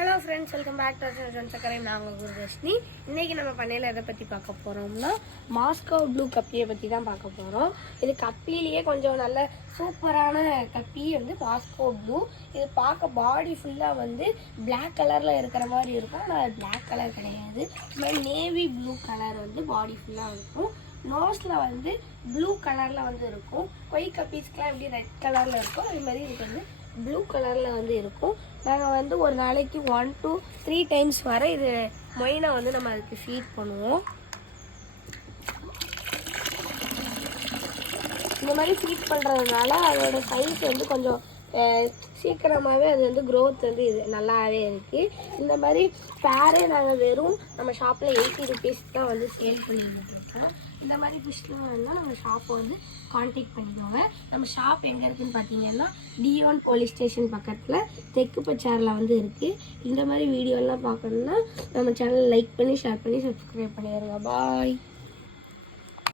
Hello friends, welcome back to சக்கரை. நான் உங்கள் குருதர்ஷினி. இன்றைக்கி நம்ம பண்ணையில் எதை பற்றி பார்க்க போகிறோம்னா மாஸ்கோ ப்ளூ கப்பியை பற்றி தான் பார்க்க போகிறோம். இது கப்பிலேயே கொஞ்சம் நல்ல சூப்பரான கப்பி வந்து மாஸ்கோ ப்ளூ. இது பார்க்க பாடி ஃபுல்லாக வந்து பிளாக் கலரில் இருக்கிற மாதிரி இருக்கும். ஆனால் பிளாக் கலர் கிடையாது, நேவி ப்ளூ கலர் வந்து பாடி ஃபுல்லாக இருக்கும். நோஸில் வந்து ப்ளூ கலரில் வந்து இருக்கும். கொய் கப்பீஸ்க்கெலாம் எப்படி ரெட் கலரில் இருக்கும், அது மாதிரி இதுக்கு வந்து ப்ளூ கலரில் வந்து இருக்கும். நாங்கள் வந்து ஒரு நாளைக்கு 1 to 3 times வரை இது மொயினை வந்து நம்ம அதுக்கு ஃபீட் பண்ணுவோம். இந்த மாதிரி ஃபீட் பண்ணுறதுனால அதோட சைஸ் வந்து கொஞ்சம் சீக்கிரமாகவே அது வந்து க்ரோத் வந்து இது நல்லாவே இருக்குது. இந்த மாதிரி பேரே நாங்கள் வெறும் நம்ம ஷாப்பில் 80 rupees தான் வந்து சேல் பண்ணிட்டுருக்கோம். இந்த மாதிரி ஃபிஷ்லாம் வேணுன்னா நம்ம ஷாப்பை வந்து கான்டாக்ட் பண்ணிக்கோங்க. நம்ம ஷாப் எங்கே இருக்குதுன்னு பார்த்தீங்கன்னா டியோன் போலீஸ் ஸ்டேஷன் பக்கத்தில் தெற்கு பச்சாரில் வந்து இருக்குது. இந்த மாதிரி வீடியோலாம் பார்க்கணுன்னா நம்ம சேனல் லைக் பண்ணி ஷேர் பண்ணி சப்ஸ்கிரைப் பண்ணிடுங்க. பாய்.